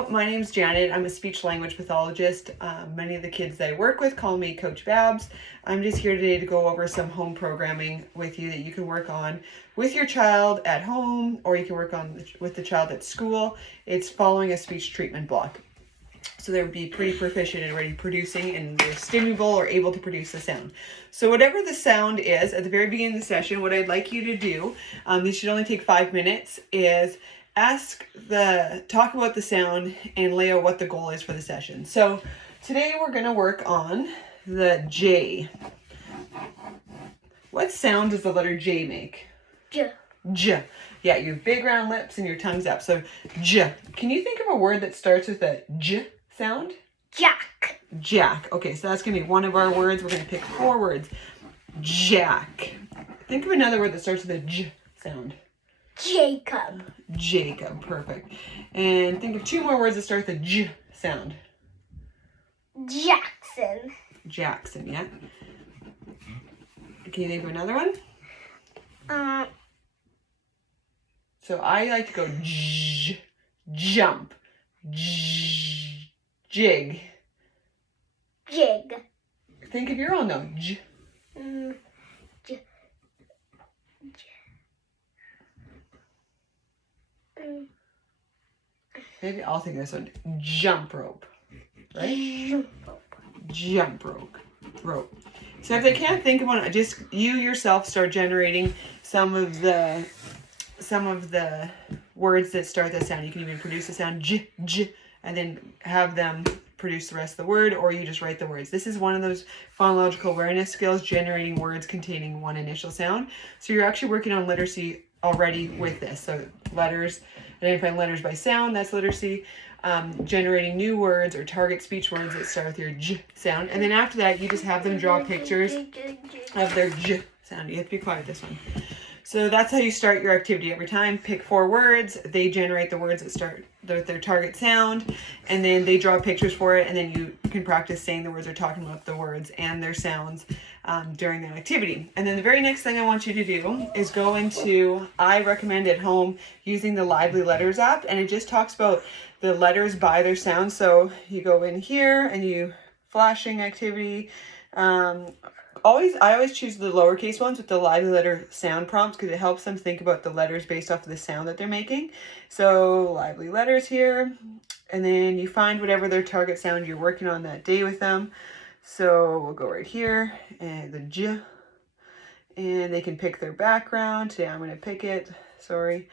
Hello, my name's Janet. I'm a speech language pathologist. Many of the kids that I work with call me Coach Babs. I'm just here today to go over some home programming with you that you can work on with your child at home, or you can work on with the child at school. It's following a speech treatment block. So they would be pretty proficient in already producing, and they're stimulable or able to produce the sound. So whatever the sound is, at the very beginning of the session, what I'd like you to do, this should only take 5 minutes, is talk about the sound and lay out what the goal is for the session. So today we're going to work on the J. What sound does the letter J make? J. J. Yeah, you have big round lips and your tongue's up. So J. Can you think of a word that starts with a J sound? Jack. Jack. Okay, so that's going to be one of our words. We're going to pick 4 words. Jack. Think of another word that starts with a J sound. Jacob. Jacob. Perfect. And think of 2 more words that start with a J sound. Jackson. Jackson, yeah. Can you think of another one? So I like to go j, jump, j, jig. Jig. Think of your own though. J. J. Maybe I'll think of this one. Jump rope. Right? Jump rope. So if they can't think of one, just you yourself start generating some of the words that start that sound. You can even produce the sound j, j, and then have them produce the rest of the word, or you just write the words. This is one of those phonological awareness skills, generating words containing one initial sound. So you're actually working on literacy already with this. So letters, identifying letters by sound, that's literacy. Generating new words or target speech words that start with your j sound. And then after that, you just have them draw pictures of their j sound. You have to be quiet this one. So that's how you start your activity every time. Pick 4 words. They generate the words that start with their target sound, and then they draw pictures for it, and then you can practice saying the words or talking about the words and their sounds during that activity. And then the very next thing I want you to do is go into, I recommend at home using the Lively Letters app, and it just talks about the letters by their sound. So you go in here and you flashing activity. I always choose the lowercase ones with the Lively Letter sound prompts because it helps them think about the letters based off of the sound that they're making. So Lively Letters here, and then you find whatever their target sound you're working on that day with them. So we'll go right here and the J, and they can pick their background. Today I'm going to pick it. Sorry.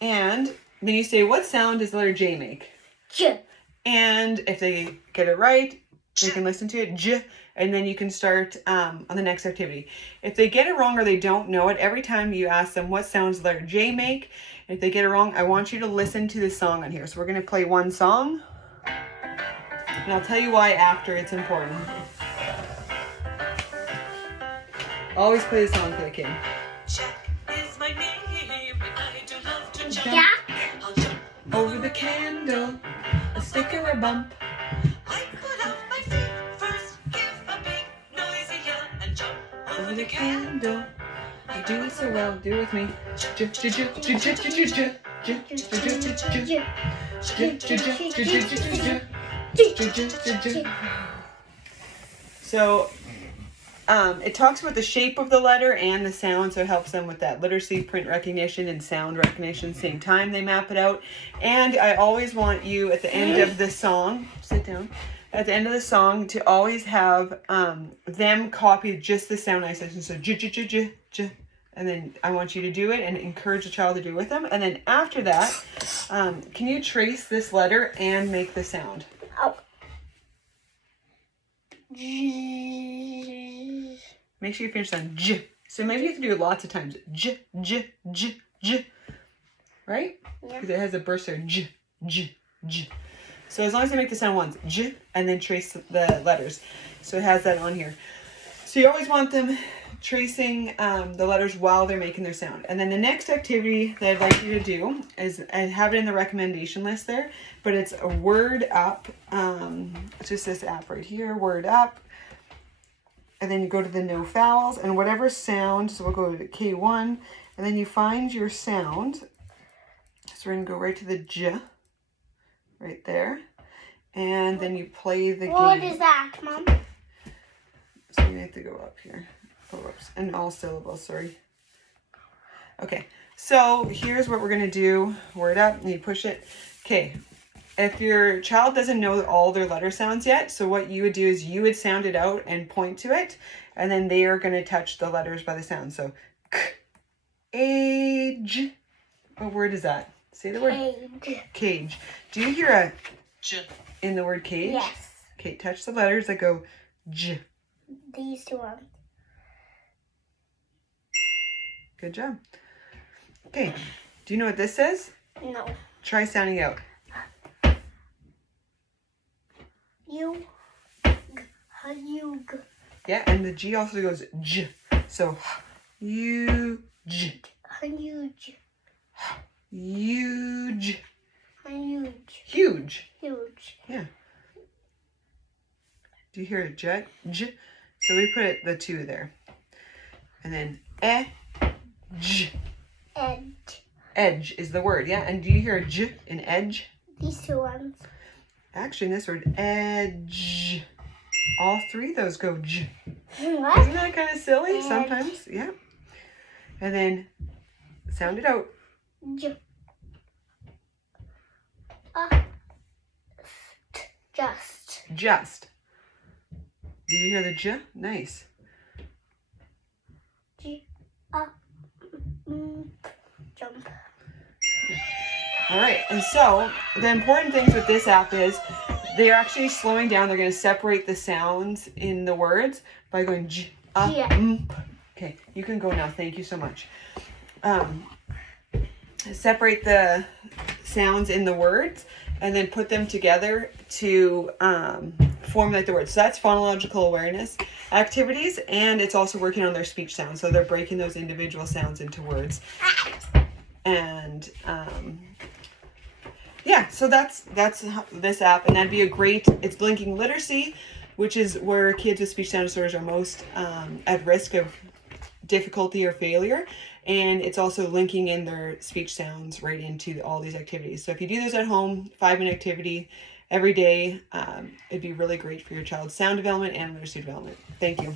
And then you say, what sound does the letter J make? J. And if they get it right, they can listen to it, J, and then you can start on the next activity. If they get it wrong or they don't know it, every time you ask them, what sounds does the letter J make? And if they get it wrong, I want you to listen to the song on here. So we're going to play one song, and I'll tell you why after it's important. Always play the song for the kid. Jack is my name, and I do love to jump. Jack. I'll jump Over the candle, a stick or a bump. I put up my feet first, give a big noisy yell, and jump over the candle. I do it so well. Do it with me. J, j, j, j, j, j, j, j, j, j, j, j, j. So it talks about the shape of the letter and the sound, so it helps them with that literacy, print recognition, and sound recognition same time they map it out. And I always want you at the end of the song, sit down, at the end of the song to always have them copy just the sound I said. So j, j, j, j, j. And then I want you to do it and encourage the child to do it with them. And then after that, can you trace this letter and make the sound? Oh. Make sure you finish on j. So maybe you have to do it lots of times. J, j, j, j. Right? Yeah. Because it has a burst there. J, j, j. So as long as I make the sound once, j, and then trace the letters. So it has that on here. So you always want them tracing the letters while they're making their sound. And then the next activity that I'd like you to do is, I have it in the recommendation list there, but it's a word up. It's just this app right here, word up. And then you go to the no vowels and whatever sound, so we'll go to K1, and then you find your sound So we're going to go right to the J, right there. And then you play the What game. is that, Mom? So you have to go up here. Oh, whoops. And all syllables, sorry. Okay, so here's what we're going to do. Word up, and you push it. Okay, if your child doesn't know all their letter sounds yet, so what you would do is you would sound it out and point to it, and then they are going to touch the letters by the sound. So, k, age. What word is that? Say the word. Cage. Cage. Do you hear a J. in the word cage? Yes. Okay, touch the letters that go J. These two ones. Good job. Okay, do you know what this says? No. Try sounding out. You. You. Yeah, and the G also goes J. So, huge. Huge. Huge. Huge. Huge. Huge. Yeah. Do you hear a jet? J. So we put the 2 there. And then J. Edge. Edge is the word, yeah? And do you hear a J in edge? These two ones. Actually, in this word, edge. All 3 of those go J. What? Isn't that kind of silly Edge. sometimes? Yeah. And then sound it out. J. Just. Just. Do you hear the J? Nice. G. Jump. All right, and so the important things with this app is they're actually slowing down. They're going to separate the sounds in the words by going J, Yeah. Okay, you can go now. Thank you so much. Separate the sounds in the words and then put them together to formulate the words. So that's phonological awareness activities, and it's also working on their speech sounds. So they're breaking those individual sounds into words. And yeah, so that's this app, and that'd be a great. It's linking literacy, which is where kids with speech sound disorders are most at risk of difficulty or failure, and it's also linking in their speech sounds right into all these activities. So if you do this at home, 5-minute activity every day, it'd be really great for your child's sound development and literacy development. Thank you.